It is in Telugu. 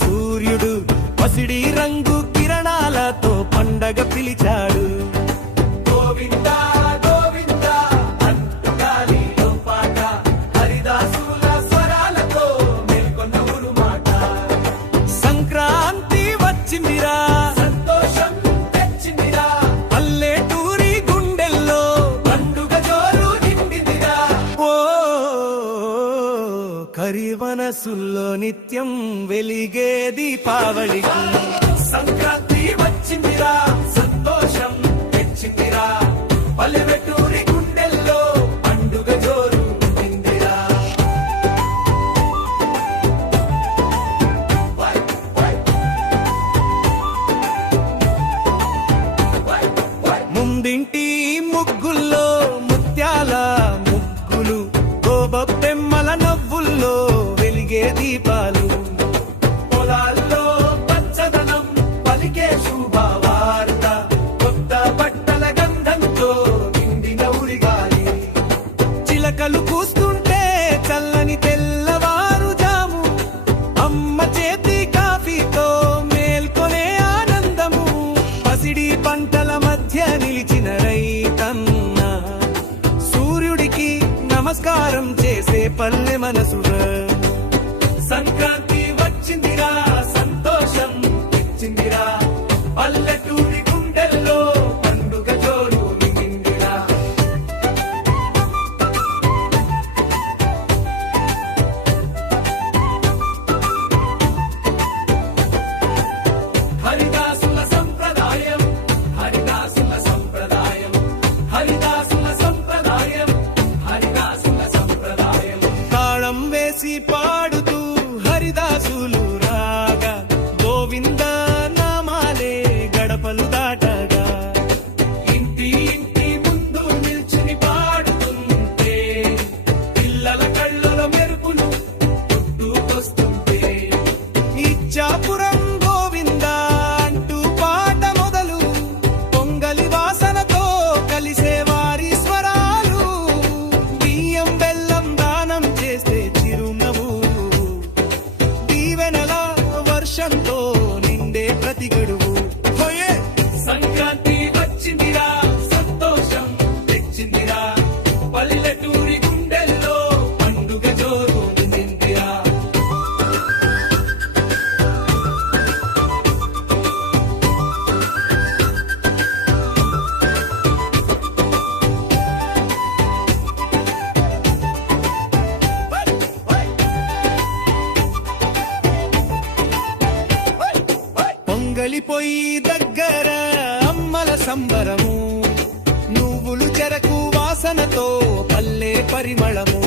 సూర్యుడు పసిడి రంగు కిరణాలతో పండగ పిలిచాడు. గోవిందా గోవిందా అంటూ గాలిలో పాట, హరిదాసుల స్వరాలతో మేల్కొన్న ఊరుమాట. సంక్రాంతి వచ్చిందిరా, సంతోషం తెచ్చిందిరా, పల్లెటూరి గుండెల్లో పండుగ జోరు నిండిందిరా. ఓ కరివనసుల్లో నిత్యం వెలిగే దీపావళికి సంక్రాంతి వచ్చిందిరా, సంతోషం తెచ్చిందిరా, పల్లెటూరి గుండెల్లో పండుగ జోరు నిండిందిరా. ముందింటి ముగ్గుల్లో ముత్యాల ముగ్గులు, గోబెమ్మల నవ్వుల్లో వెలిగే దీపాలు, పొలాల్లో పచ్చదనం పలికే శుభవార్త, కొత్త బట్టల గంధంతో నిండిన ఉరిగాలి, చిలకలు కూస్తుంటే చల్లని తెల్లవారుజాము, అమ్మ చేతి కాఫీతో మేల్కొనే ఆనందము, పసిడి పంటల మధ్య నిలిచిన రైతన్న సూర్యుడికి నమస్కారం చేసే పల్లె మనసుగా. సంక్రాంతి వచ్చిందిరా, సంతోషం తెచ్చిందిరా, పల్లెటూరి గుండెల్లో పండుగ జోరు నిండిందిరా. హరిదాసుల సంప్రదాయం, హరిదాసుల సంప్రదాయం, హరిదాసుల సంప్రదాయం, హరిదాసుల సంప్రదాయం. తాళం వేసి పాడుతూ హరిదాసులు రాగా, గోవింద నామాలే గడపలు దాటగా, ఇంటి ఇంటి ముందు నిల్చుని పాడుతుంటే పిల్లల కళ్ళలో మెరుపులు పుట్టుకొస్తుంటే, ఇచ్చాపురం గోవింద అంటూ పాట మొదలు, పొంగలి వాసనతో కలిసే వారి స్వరాలు, బియ్యం బెల్లం దానం చేస్తే చిరునవ్వు, దీవెనల వర్షంతో నిండే ప్రతి గడువు. సంక్రాంతి వచ్చిందిరా, సంతోషం తెచ్చిందిరా, పల్లెటూరి గుండెల్లో పండుగ జోరు నిండిందిరా. పొంగలి పొయ్యి దగ్గర అమ్మల సంబరము, నువ్వులు చెరకు వాసనతో పల్లె పరిమళము,